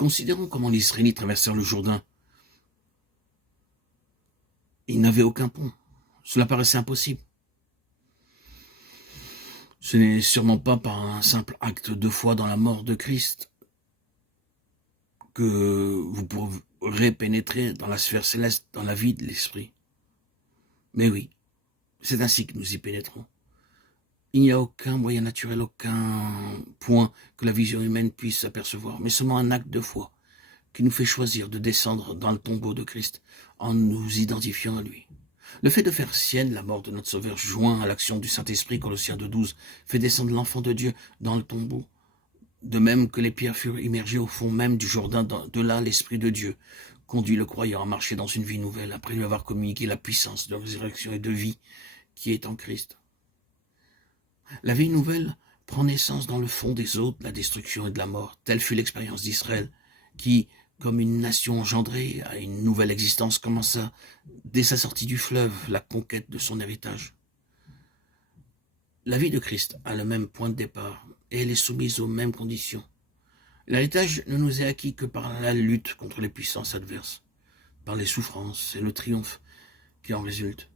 Considérons comment les Israélites traversèrent le Jourdain. Ils n'avaient aucun pont. Cela paraissait impossible. Ce n'est sûrement pas par un simple acte de foi dans la mort de Christ que vous pourrez pénétrer dans la sphère céleste, dans la vie de l'esprit. Mais oui, c'est ainsi que nous y pénétrons. Il n'y a aucun moyen naturel, aucun point que la vision humaine puisse apercevoir, mais seulement un acte de foi qui nous fait choisir de descendre dans le tombeau de Christ en nous identifiant à lui. Le fait de faire sienne la mort de notre Sauveur, joint à l'action du Saint-Esprit, Colossiens 2,12, fait descendre l'enfant de Dieu dans le tombeau. De même que les pierres furent immergées au fond même du Jourdain, de là l'Esprit de Dieu conduit le croyant à marcher dans une vie nouvelle, après lui avoir communiqué la puissance de résurrection et de vie qui est en Christ. La vie nouvelle prend naissance dans le fond des eaux de la destruction et de la mort. Telle fut l'expérience d'Israël, qui, comme une nation engendrée à une nouvelle existence, commença, dès sa sortie du fleuve, la conquête de son héritage. La vie de Christ a le même point de départ, et elle est soumise aux mêmes conditions. L'héritage ne nous est acquis que par la lutte contre les puissances adverses, par les souffrances et le triomphe qui en résulte.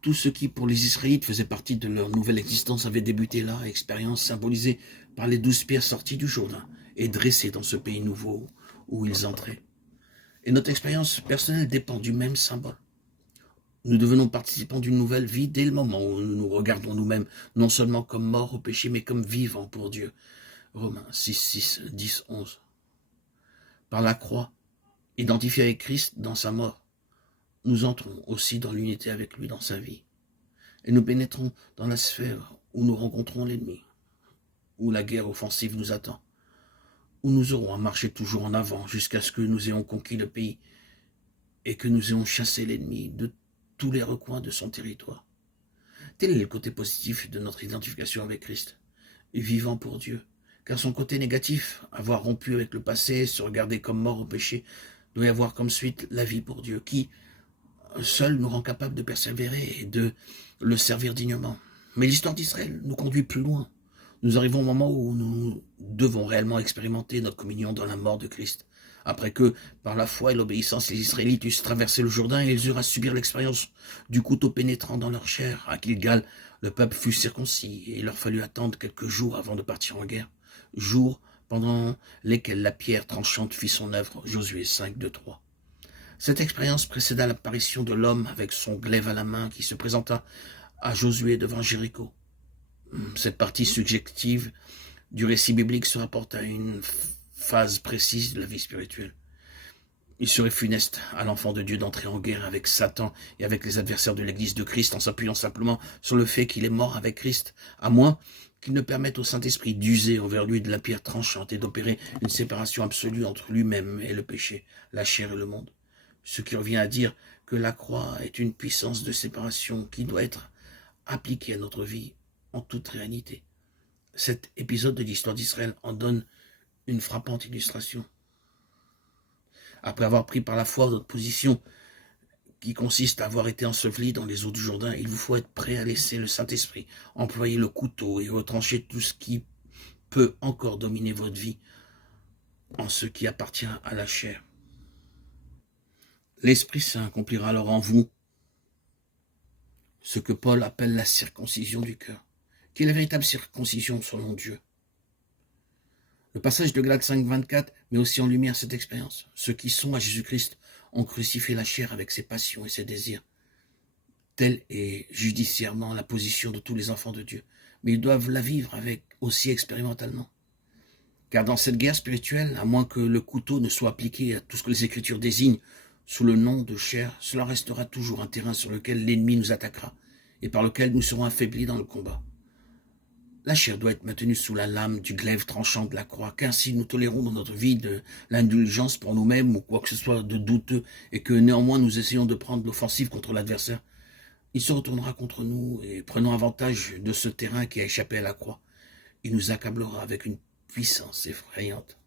Tout ce qui, pour les Israélites, faisait partie de leur nouvelle existence avait débuté là, expérience symbolisée par les 12 pierres sorties du Jourdain et dressées dans ce pays nouveau où ils entraient. Et notre expérience personnelle dépend du même symbole. Nous devenons participants d'une nouvelle vie dès le moment où nous nous regardons nous-mêmes, non seulement comme morts au péché, mais comme vivants pour Dieu. Romains 6, 10, 11. Par la croix, identifiés avec Christ dans sa mort, nous entrons aussi dans l'unité avec lui dans sa vie. Et nous pénétrons dans la sphère où nous rencontrons l'ennemi, où la guerre offensive nous attend, où nous aurons à marcher toujours en avant jusqu'à ce que nous ayons conquis le pays et que nous ayons chassé l'ennemi de tous les recoins de son territoire. Tel est le côté positif de notre identification avec Christ, vivant pour Dieu, car son côté négatif, avoir rompu avec le passé, se regarder comme mort au péché, doit y avoir comme suite la vie pour Dieu, qui seul nous rend capable de persévérer et de le servir dignement. Mais l'histoire d'Israël nous conduit plus loin. Nous arrivons au moment où nous devons réellement expérimenter notre communion dans la mort de Christ. Après que, par la foi et l'obéissance, les Israélites eussent traversé le Jourdain et ils eurent à subir l'expérience du couteau pénétrant dans leur chair. À Gilgal, le peuple fut circoncis et il leur fallut attendre quelques jours avant de partir en guerre. Jours pendant lesquels la pierre tranchante fit son œuvre. Josué 5, 2, 3. Cette expérience précéda l'apparition de l'homme avec son glaive à la main qui se présenta à Josué devant Jéricho. Cette partie subjective du récit biblique se rapporte à une phase précise de la vie spirituelle. Il serait funeste à l'enfant de Dieu d'entrer en guerre avec Satan et avec les adversaires de l'Église de Christ en s'appuyant simplement sur le fait qu'il est mort avec Christ, à moins qu'il ne permette au Saint-Esprit d'user envers lui de la pierre tranchante et d'opérer une séparation absolue entre lui-même et le péché, la chair et le monde. Ce qui revient à dire que la croix est une puissance de séparation qui doit être appliquée à notre vie en toute réalité. Cet épisode de l'histoire d'Israël en donne une frappante illustration. Après avoir pris par la foi votre position qui consiste à avoir été enseveli dans les eaux du Jourdain, il vous faut être prêt à laisser le Saint-Esprit employer le couteau et retrancher tout ce qui peut encore dominer votre vie en ce qui appartient à la chair. L'Esprit Saint accomplira alors en vous ce que Paul appelle la circoncision du cœur, qui est la véritable circoncision selon Dieu. Le passage de Galates 5, 24 met aussi en lumière cette expérience. Ceux qui sont à Jésus-Christ ont crucifié la chair avec ses passions et ses désirs. Telle est judiciairement la position de tous les enfants de Dieu, mais ils doivent la vivre avec aussi expérimentalement. Car dans cette guerre spirituelle, à moins que le couteau ne soit appliqué à tout ce que les Écritures désignent sous le nom de chair, cela restera toujours un terrain sur lequel l'ennemi nous attaquera et par lequel nous serons affaiblis dans le combat. La chair doit être maintenue sous la lame du glaive tranchant de la croix, qu'ainsi nous tolérons dans notre vie de l'indulgence pour nous-mêmes ou quoi que ce soit de douteux et que néanmoins nous essayons de prendre l'offensive contre l'adversaire. Il se retournera contre nous et prenant avantage de ce terrain qui a échappé à la croix, il nous accablera avec une puissance effrayante.